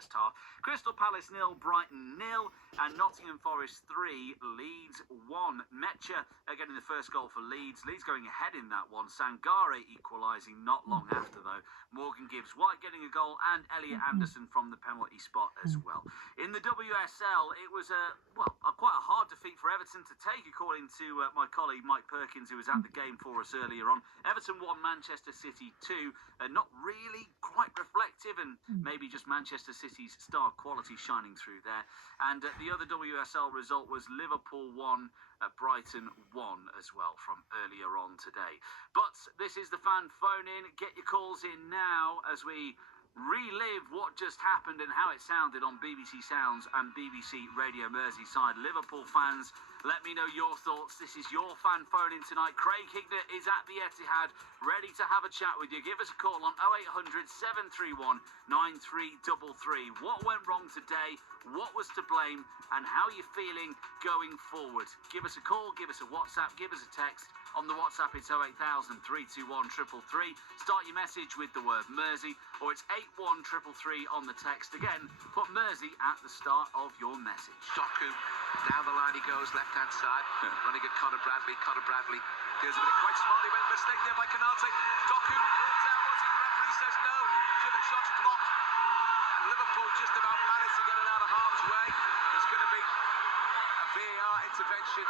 first half. Crystal Palace 0, Brighton 0, and Nottingham Forest 3, Leeds 1. Metcha getting the first goal for Leeds. Leeds going ahead in that one. Sangare equalising not long after, though. Morgan Gibbs-White getting a goal, and Elliot Anderson from the penalty spot as well. In the WSL, it was quite a hard defeat for Everton to take, according to my colleague Mike Perkins, who was at the game for us earlier on. Everton won, Manchester City 2. Not really quite reflective, and maybe just Manchester City's star quality shining through there. And the other WSL result was Liverpool 1, Brighton 1 as well from earlier on today. But this is the fan phone in. Get your calls in now as we relive what just happened and how it sounded on BBC Sounds and BBC Radio Merseyside. Liverpool fans, let me know your thoughts. This is your fan phone in tonight. Craig Hignett is at the Etihad, ready to have a chat with you. Give us a call on 0800 731 9333. What went wrong today? What was to blame? And how are you feeling going forward? Give us a call, give us a WhatsApp, give us a text. On the WhatsApp, it's 08000 321 333. Start your message with the word Mersey, or it's 81333 on the text. Again, put Mersey at the start of your message. Doku, down the line he goes, left-hand side, running at Conor Bradley. Conor Bradley deals with it quite smartly, but a mistake there by Canate. Doku, brought down, was he? Referee says no. Driven shots blocked. And Liverpool just about managed to get it out of harm's way. There's going to be a VAR intervention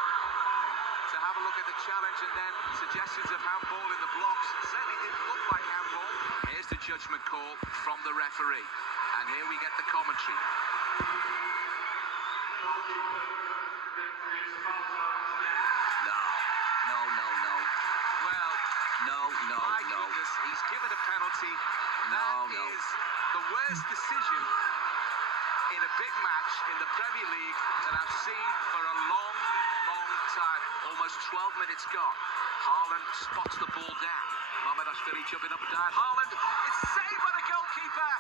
to have a look at the challenge, and then suggestions of handball in the blocks. It certainly didn't look like handball. Here's the judgment call from the referee, and here we get the commentary. No. Well, no. My goodness, he's given a penalty. That is the worst decision in a big match in the Premier League that I've seen for a long time. Almost 12 minutes gone. Haaland spots the ball down. Mamardashvili jumping up and down. Haaland, it's saved by the goalkeeper.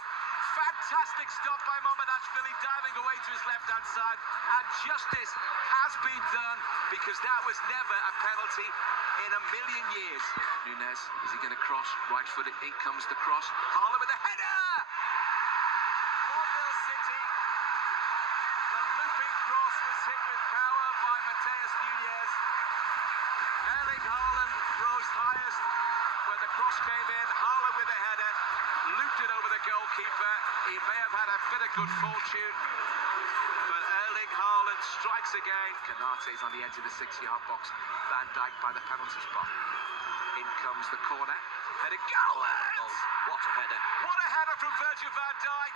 Fantastic stop by Mamardashvili, diving away to his left-hand side. And justice has been done, because that was never a penalty in a million years. Nunez, is he going to cross? Right-footed, in comes the cross. Haaland with a header! 1-0 City. The looping cross was hit with power by Mateus Nunez. Erling Haaland rose highest when the cross came in. Haaland with a header, looped it over the goalkeeper. He may have had a bit of good fortune, but Erling Haaland strikes again. Canate's on the edge of the 6-yard box. Van Dijk by the penalty spot. In comes the corner. And a goal! What a header. What a header from Virgil van Dijk.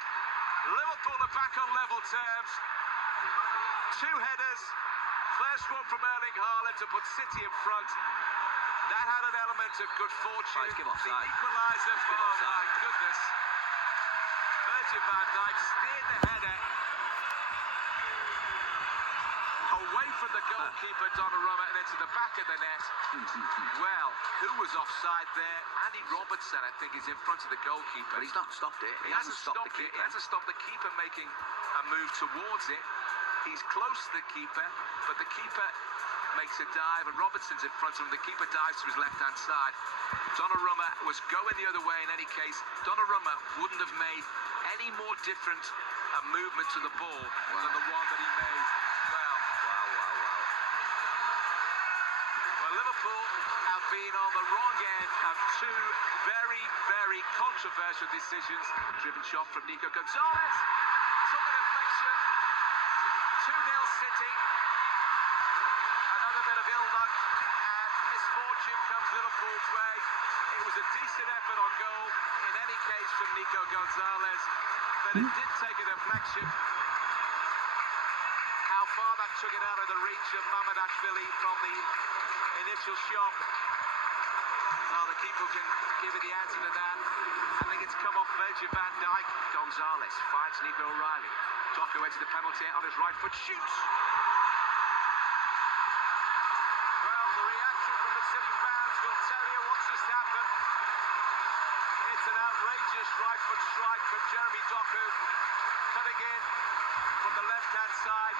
Liverpool are back on level terms. 2 headers. First one from Erling Haaland to put City in front. That had an element of good fortune. The equaliser. Oh my goodness. Virgil van Dijk steered the header away from the goalkeeper Donnarumma and into the back of the net. Well, who was offside there? Andy Robertson, I think, is in front of the goalkeeper. But he's not stopped it. He hasn't stopped the keeper. He hasn't stopped the keeper making a move towards it. He's close to the keeper, but the keeper makes a dive, and Robertson's in front of him. The keeper dives to his left-hand side. Donnarumma was going the other way in any case. Donnarumma wouldn't have made any more different a movement to the ball than the one that he made. Well, Liverpool have been on the wrong end of 2 very controversial decisions. Driven shot from Nico Gonzalez. Took a deflection. 2-0 City. Another bit of ill luck and misfortune comes Liverpool's way. It was a decent effort on goal, in any case, from Nico Gonzalez, but it did take a deflection. How far that took it out of the reach of Mamardashvili from the initial shot. Well, the keeper can give it the answer to that. I think it's come off Virgil van Dijk. Gonzalez finds Nico O'Reilly. Doku into the penalty on his right foot, shoots. Well, the reaction from the City fans will tell you what's just happened. It's an outrageous right foot strike from Jeremy Doku, cutting in from the left-hand side.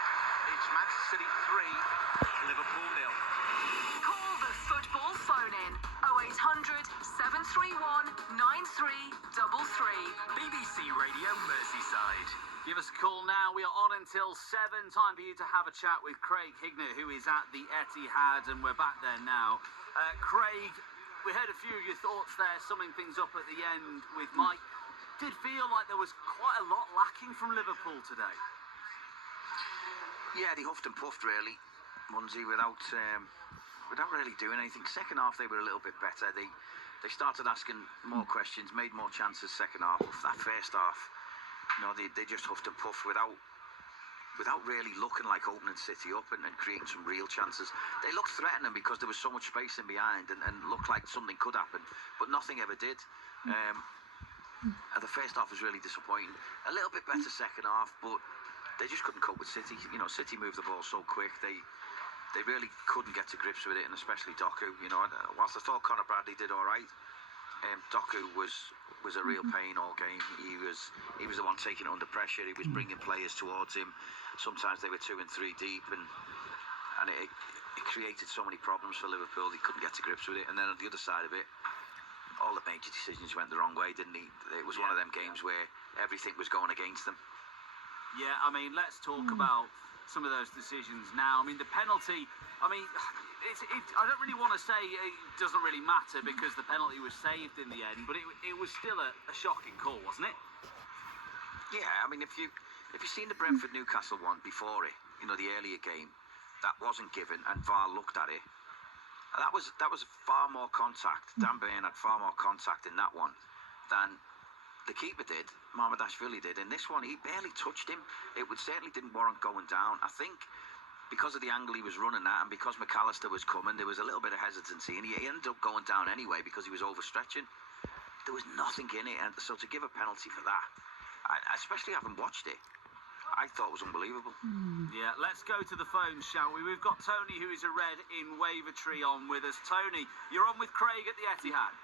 It's Manchester City 3, Liverpool 0. Call the football phone in 0800 731 9333. BBC Radio Merseyside. Give us a call now. We are on until 7. Time for you to have a chat with Craig Hignett, who is at the Etihad, and we're back there now. Craig, we heard a few of your thoughts there, summing things up at the end with Mike. Did feel like there was quite a lot lacking from Liverpool today. Yeah, they huffed and puffed really, Munsey, without really doing anything. Second half they were a little bit better. They started asking more questions, made more chances second half. That first half, you know, they just huffed and puffed without really looking like opening City up and creating some real chances. They looked threatening because there was so much space in behind and looked like something could happen, but nothing ever did. And the first half was really disappointing. A little bit better second half, but they just couldn't cope with City. You know, City moved the ball so quick. They really couldn't get to grips with it, and especially Doku. You know, whilst I thought Conor Bradley did all right, Doku was a real pain all game. He was the one taking it under pressure. He was bringing players towards him. Sometimes they were 2 and 3 deep, and it created so many problems for Liverpool. They couldn't get to grips with it. And then on the other side of it, all the major decisions went the wrong way, didn't he? It was one of them games where everything was going against them. Yeah, I mean, let's talk about some of those decisions now. I mean, the penalty, I mean, I don't really want to say it doesn't really matter because the penalty was saved in the end, but it was still a shocking call, wasn't it? Yeah, I mean, if you've seen the Brentford-Newcastle one before it, you know, the earlier game, that wasn't given, and VAR looked at it. That was far more contact. Dan Burn had far more contact in that one than the keeper did, Mamardashvili did. In this one, he barely touched him. It certainly didn't warrant going down. I think because of the angle he was running at and because McAllister was coming, there was a little bit of hesitancy, and he ended up going down anyway because he was overstretching. There was nothing in it, and so to give a penalty for that, especially having watched it, I thought it was unbelievable. Yeah, let's go to the phone, shall we? We've got Tony, who is a Red in Wavertree, on with us. Tony, you're on with Craig at the Etihad.